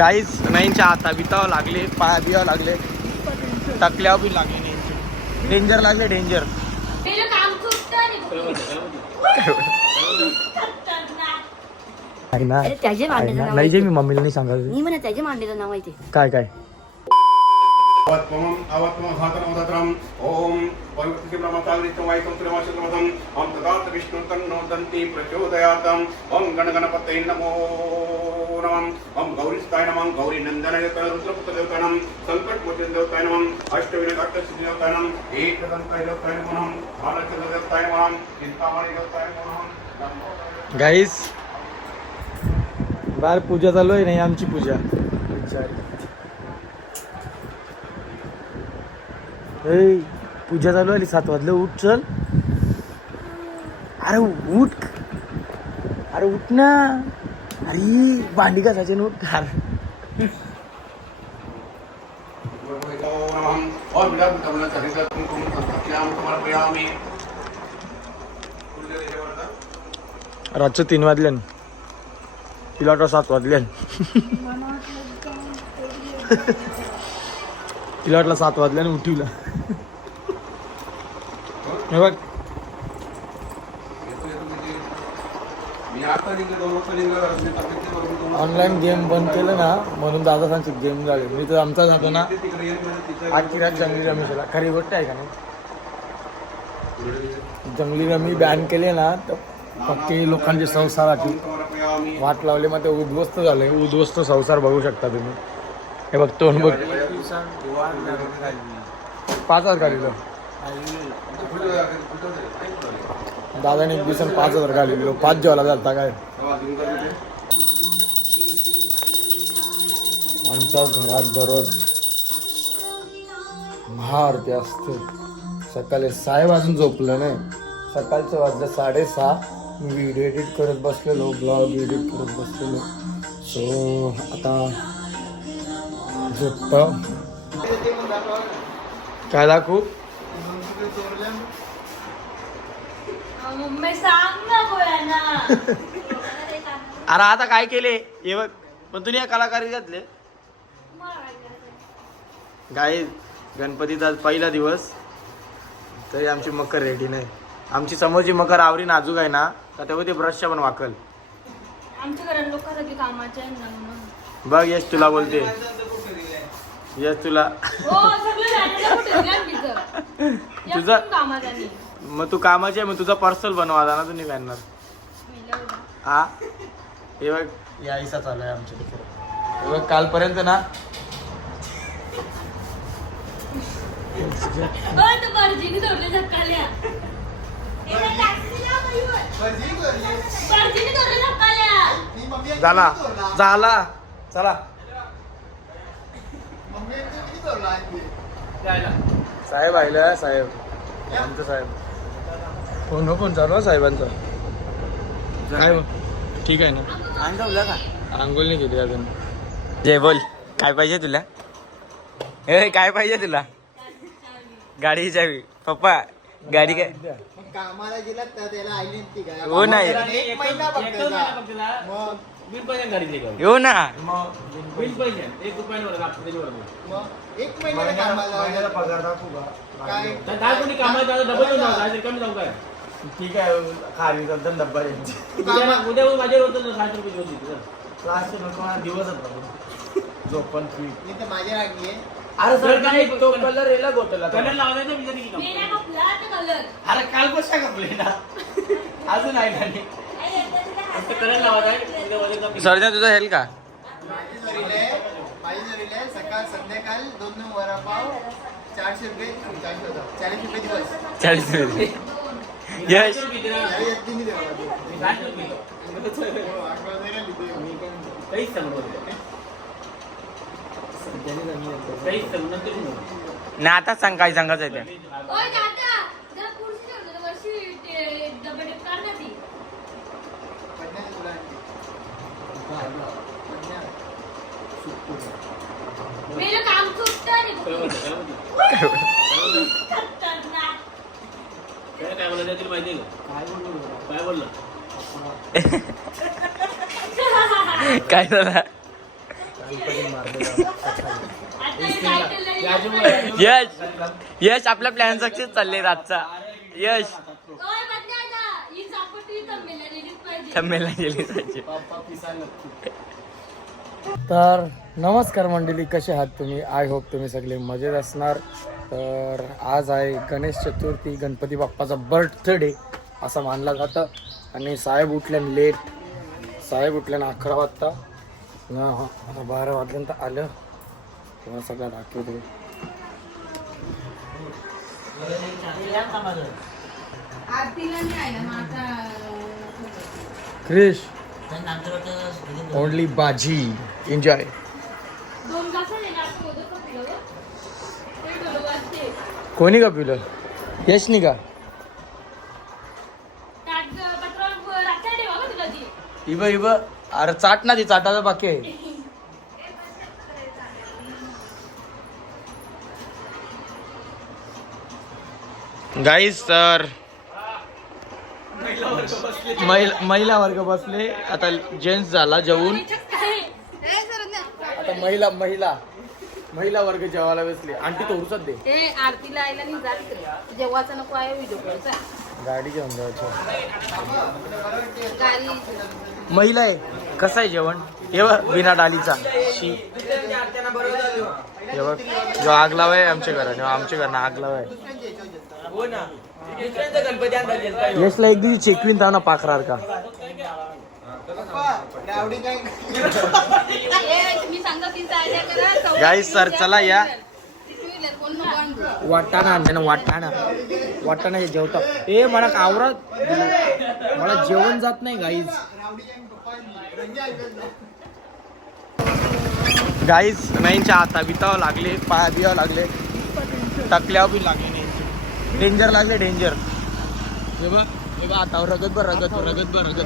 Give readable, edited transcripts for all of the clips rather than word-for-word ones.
Guys नाहींच्या हाता बितावं लागले, पाया बियावं लागले, टकल्यावर बी लागले नाहींचे. डेंजर लागले, डेंजर. नाही जे मी मम्मीला नाही सांगायचं. मी म्हणा त्याच्या मांडीचं नाव आहे ते. काय काय ओम विष्णु तन्नो दन्ति प्रचोदयातम् ओम गणगणपतये नमो नमः ओम गौरीस्ताय नमः गौरी नंदनाय रुद्रपुत्र देवताय नमः संकटमोचन देवताय नमः अष्टविनायक सिद्धि देवताय नमः एकदंताय देवताय नमः भालचंद्र देवताय नमः चिंतामणी देवताय नमः. गाईस बाहेर पूजा चालू आहे. नाही आमची पूजा. पूजा चालू आहे. 7 वाजले. उठ चल. अरे उठ, अरे उठ ना. अरे भांडी घासायची ना. उठ. रातचं 3 वाजले. तिला वाटलं 7 वाजले. तिला वाटलं 7 वाजले आणि उठीला. हे बघ ऑनलाईन गेम बंद केलं ना म्हणून दादा सांगतो गेम झाले. मी तर आमचा जातो ना आजची रात जंगली रमेशला. खरी गोष्ट आहे का नाही. जंगली रमी बॅन केले ना तर फक्त लोकांचे संसाराची वाट लावले. मग ते उद्ध्वस्त झाले. उद्ध्वस्त संसार बघू शकता तुम्ही. हे बघ तोंड बघ. 5,000 काढलं दादाने. 1 दिवसानं 5,000 काढलेलो. 5 जेवायला जाता काय. आमच्या घरात दररोज महाआरती असते. सकाळी 6 वाजून झोपलं नाही. सकाळचं वाजलं 6:30. मी व्हिडिओ एडिट करत बसलेलो. ब्लॉग एडिट करत बसलेलो. सो आता झोपतो. काय दाखवू. अरे आता काय केले हे बघ. पण तुम्ही कलाकारी घातले. गाय गणपतीचा आज पहिला दिवस तरी आमची मकर रेडी नाही. आमची समोरची मकर आवरी नाजूक आहे ना का तेव्हा ते ब्रशच्या पण वाकल. आमच्या घरात लोकांसाठी कामाचे बघ यश तुला बोलते. यश तुला तुझा मग तू कामाचे मग तुझा पर्सनल बनवा ना तुम्ही बॅनर. हा हे बघ या इसा चालू आहे आमच्या तिकडे. हे बघ कालपर्यंत ना झाला झाला चला. साहेब आयला. साहेब आमचं साहेब फोन फोन चालू आहे साहेबांचा. काय ठीक आहे ना. आंघोळ नाही केली अजून. जय बोल. काय पाहिजे तुला. हे काय पाहिजे तुला. गाडी चावी. पप्पा गाडी काय कामाला गेला तर त्याला आली काय. हो नाही एक महिना येऊ ना. एक महिन्याला कामाला पगार दाखवू काय ठीक आहे. खाली डब्बा उद्या माझ्या होतं 60 रुपये घेऊन क्लास दिवसच झोप पण मी तर माझ्या रागी आहे. अरे सर तो कलर याला गोटला. कलर लावायचा विचार की अरे काल कशा कपले ना अजून आहे ना. कलर लावायचा. सर्जा तुझा हेल का. माझी जरील आहे. सकाळ संध्याकाळ 2 वडापाव 400 रुपये 40 रुपये दिवस. 40 रुपये. यश ना आता सांग काय सांगायचं आहे ते. काय बोलला तुला माहिती काय बोलला. काय झालं. यश यश आपला प्लॅन सक्सेस चालले रातचा. यश थंबनेलला गेली पाहिजे. तर नमस्कार मंडळी, कसे आहात तुम्ही? आय होप तुम्ही सगळे मजेत असणार. तर आज आहे गणेश चतुर्थी, गणपती बाप्पाचा बर्थडे असं मानलं जातं. आणि साहेब उठल्यानं लेट, साहेब उठल्यानं 11 वाजता, आता 12 वाजल्यानंतर आलं तेव्हा सगळं दाखवतो. क्रिश ओनली बाजी एन्जॉय. कोणी का पिलं? यशनी का? इब इब अरे चाट ना, ती चाटाचं बाकी आहे. गाईस तर महिला वर्ग बसले, आता जेंट्स झाला जेवून, आता महिला वर्ग जेवायला बसले. आंटी तो उरसत दे आरतीला आयला नाही जात, जेव्हाचा नको आहे व्हिडिओ कॉलचा. गाडी घेऊन जायची. महिला आहे. कसं आहे जेवण? हे बघ बिना डालीचा. हे बघ जो आग लावाय आमच्या घराने, आमच्या घरानं आग लावाय. यशला एक दिवशी चेकविन था ना पाखरार का. गाईस सर चला या. वाटाणा आणते ना, वाटाणा हे जेवता. ए मला आवरत, मला जेवण जात नाही गाईज. गाईज नाहींच्या हाता बितावं लागले, पाया बियावं लागले, टकल्यावर बी लागले नाही. डेंजर लागले, डेंजर. हे बघ हातावर रगत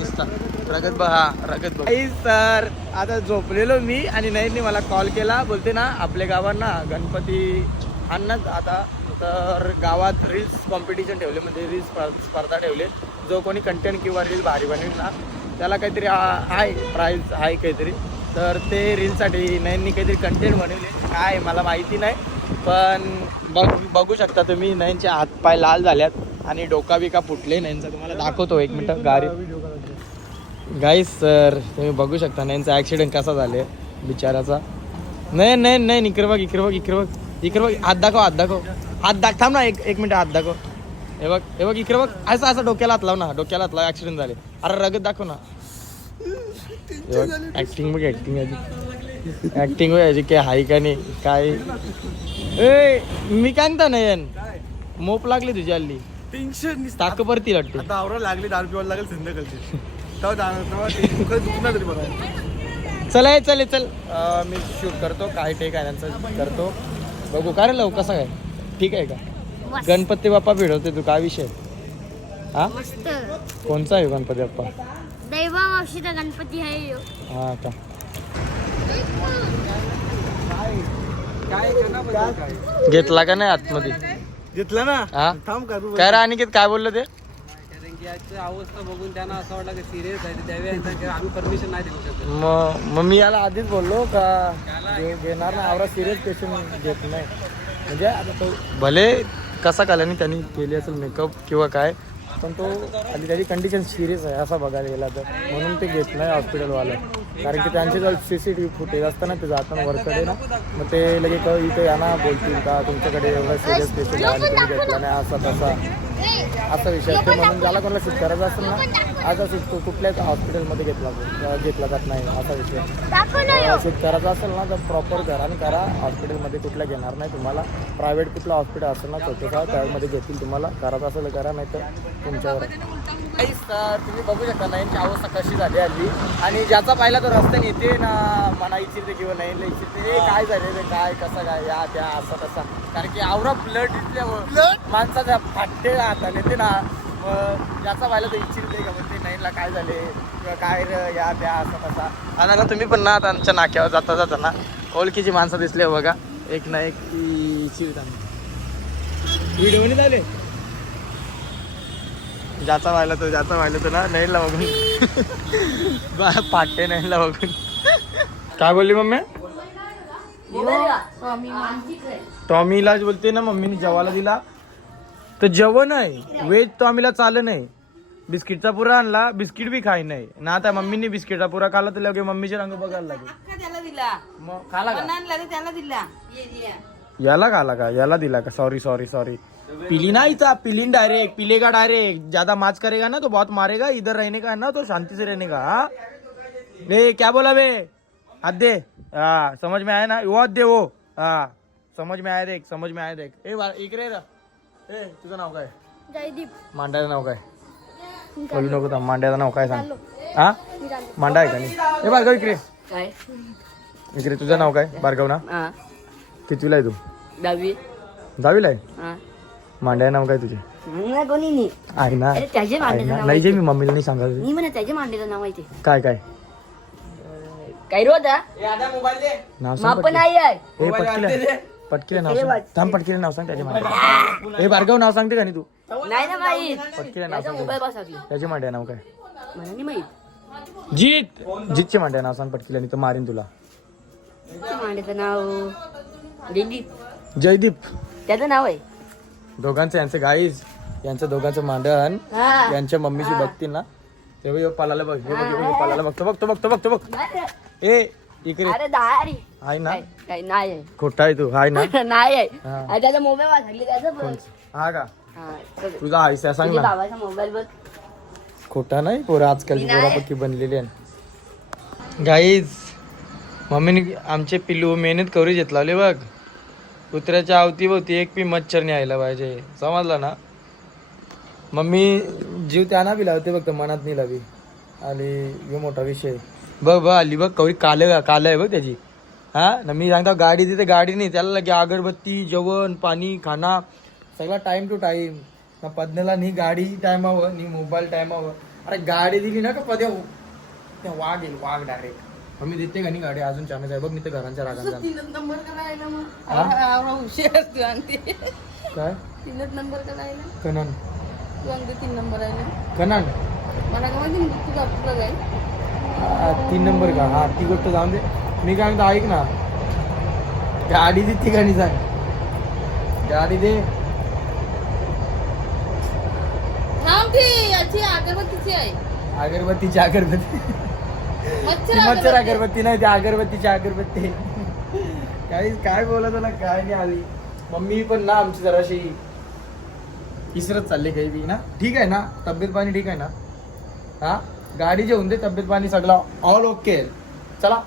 नसता रगत गाईज सर आता झोपलेलो मी आणि नाहींनी मला कॉल केला. बोलते ना आपल्या गावांना गणपती आणणार आता, तर गावात रील्स कॉम्पिटिशन ठेवले, म्हणजे रील्स स्पर्धा ठेवले. जो कोणी कंटेंट किंवा रील भारी बनवेल ना त्याला काहीतरी आहे, प्राईज आहे काहीतरी. तर ते रीलसाठी नयननी काहीतरी कंटेंट बनवले, काय मला माहिती नाही. पण बघू शकता तुम्ही, नयनचे हातपाय लाल झाल्यात आणि डोका बिका फुटले नयनचा. तुम्हाला दाखवतो एक मिनिट गाडी. गाईस सर तुम्ही बघू शकता नयनचा ॲक्सिडेंट कसा झाले बिचाराचा. नाही इकडे बघ हात दाखव थांब ना एक मिनिट, हात दाखव. हे बघ इकडे बघ, असं डोक्याला हात लाव ना, डोक्याला हात लाव, ॲक्सिडेंट झाले. अरे रगत दाखव ना. ऍक्टिंग याची काय हाय का नाही काय. ए मी काय म्हणता नयन, मोप लागली तुझी हल्ली, टेन्शन ताक परती वाटते. आता आवरा लागली, दारू पिवायला लागेल संध्याकाळची. चल मी शूट करतो, काय टेक आहे त्यांचं करतो. बघू काय रे लव कसं काय, ठीक आहे का? गणपती बाप्पा भिडवते तू, काय विषय? हा कोणचा आहे गणपती बाप्पा? दैवा मावशीचा गणपती आहे. हा का? घेतला का नाही आतमध्ये? घेतला ना. हा थांब का तू. काय रे अनिकेत काय बोललो ते? अवस्था बघून त्यांना असं वाटलं की सिरियस आहे, त्यावेळी आम्ही परमिशन नाही देऊ शकत. मग मी याला आधीच बोललो का घेणार ना, आवरा सिरियस पेशंट घेत नाही. म्हणजे आता तो भले कसा काल्याने त्यांनी केली असेल मेकअप किंवा काय, पण तो आधी त्याची कंडिशन सिरियस आहे असं बघायला गेला तर, म्हणून ते घेत नाही हॉस्पिटलवाला. कारण की त्यांच्याजवळ CCTV फुटेज असतं ना, ते जाताना वरकडे ना, मग ते लगे इथे यांना बोलतील का तुमच्याकडे एवढा सिरियस पेशंट आहे तुम्ही घेतला नाही असा तसा असा विषय. ते म्हणून ज्याला कोणाला शूट करायचं असेल ना, असा शूट कुठल्याच हॉस्पिटलमध्ये घेतला जात नाही असा विषय. शूट करायचा असेल ना तर प्रॉपर घराने करा, हॉस्पिटलमध्ये कुठल्या घेणार नाही तुम्हाला. प्रायव्हेट कुठलं हॉस्पिटल असेल ना छोटंसं त्यामध्ये घेतील तुम्हाला. करायचं असेल करा, नाही तर तुमच्यावर. तुम्ही बघू शकता नयनची अवस्था कशी झाली हल्ली. आणि ज्याचा पाहिला तो रस्त्याने येते ना मला इचिरते किंवा नयनला इचिरते, काय झाले रे काय कसं काय या त्या असं तसा. कारण की आवरा ब्लड इथल्यावर माणसाच्या फाटे हाताने येते ना, ज्याचा पाहिला तो इचिरते का म्हणते नयनला काय झाले किंवा काय या त्या असं तसा. आणि तुम्ही पण ना त्यांच्या नाक्यावर जाता ना ओळखीची माणसं दिसले बघा, एक ना एक इचिरताना व्हिडिओ नाही झाले. ज्याचा व्हायला तो ना नयनला बघून पाटे नयनला बघून. काय बोलली मम्मी? टॉमीला बोलते ना मम्मीने जेवायला दिला तर जेवण आहे व्हेज टॉमीला चाल नाही. बिस्किटचा पुरा आणला बिस्किट बी खाई नाही ना. आता मम्मीने बिस्किटचा पुरा खाला तर लगे मम्मीचे रंग बघायला लागेल. त्याला दिला मग खाला का आणला त्याला दिला याला खाला का याला दिला का. सॉरी सॉरी सॉरी पिली ना इतना पिलीन डायरेक्ट पिलेगा डायरेक्ट. ज्यादा माच करेगा ना तो बहुत मारेगा. इधर रहने का है ना तो शांति से रहने का. हाँ बे क्या बोला बे हाथ दे. हाँ समझ में आया ना वो हाथ दे वो. हाँ समझ में आया देख समझ में आया देख. इकडे रा ए तुझं नाव काय जयदीप मांड्याचं नाव काय बोलू नको थांब. मांड्याचं नाव काय सांग. हा मांडा आहे का नाही. ए भार्गव इकडे काय इकडे तुझं नाव काय भार्गव ना. कितवीला आहे तू. 10वी. 10वीला आहे. मांड्या नाव काय तुझे कोणी नाही आहे ना. त्याचे आहे ना. नाही जे मी मम्मीला नाही सांगायचं. मी म्हणा त्याच्या मांडीचं नाव माहिती काय काय काय रोदा नाव सांग पण आई आहे ए पटकीला नाव सांग. थांब पटकीला नाव सांग त्याच्या मांड्या. ए भार्गव नाव सांगते का नाही तू. नाही ना माहित पटकीला नाव सांग मोबाईल बसवली त्याची मांड्या नाव काय. मला नाही माहित जीत जीतची मांड्या नाव सांग पटकीला नाही तर मारीन तुला. त्याच्या मांडीचं नाव जयदीप जयदीप त्याचं नाव आहे. दोघांचं यांचं गाईज यांचं दोघांचं मांडण हा यांच्या मम्मीशी बघतील ना तेव्हा पालाला बघ. हे बघ हे बघ, हे पालाला बघतो बघतो बघतो बघतो बघ. ए इकडे अरे दारी आहे ना. काय नाही आहे खोटा आहे तू हाय ना. नाही आहे हा. अरे त्याचा मोबाईल वाजले त्याचा बघ. हा का हा, तर तुझा आयसा सांग तुझ्या ना. बाबाचा मोबाईल बघ. खोटा नाही पोरं आजकालची मी नाही. पोरापक्की बनलेली आहे. गाईज मम्मीने आमचे पिल्लू मेहनत करू घेतलावले बघ. कुत्र्याच्या अवतीभोवती एक पी मच्छर नाही यायला पाहिजे समजलं ना. मम्मी जीव त्यांना बी लावते बघ मनात नाही लावी. आणि हे मोठा विषय बघ बघ आली बघ कवरी काल आहे बघ त्याची. हा ना मी सांगता गाडी तिथे गाडी नाही त्याला लगे अगरबत्ती जेवण पाणी खाना सगळा टाइम टू टाइम. ना पद्मला नी गाडी टायमावर नी मोबाईल टायमावर. अरे गाडी दिली ना का पद्या वाघ येईल वाघ डायरेक्ट. मम्मी देते का नाही गाडी अजून चांगलं आहे बघ. मी तर घरांच्या रागात जाणार. नंबर करायला मग हा? हुशार असतो आणि काय 3 नंबर करायला कनान तू अंग 3 नंबर आहे कनान मला काय माहिती तुझा पुढं जाईल 3 नंबर का. हा ती गोष्ट जाऊन दे. मी काय म्हणतो ऐक ना गाडी दे ती गाडी सांग गाडी दे. थांब ती याची अगरबत्तीची आहे अगरबत्तीची अगरबत्ती मच्छर मच्छर अगरबत्ती नाही ती अगरबत्तीची अगरबत्ती. काय बोला तुला काय नाही आली. मम्मी पण ना आमची जराशी इसरत चालली काही बी ना. ठीक आहे ना तब्येत पाणी ठीक आहे ना. हा गाडी जेवून दे तब्येत पाणी सगळं ऑल ओके चला.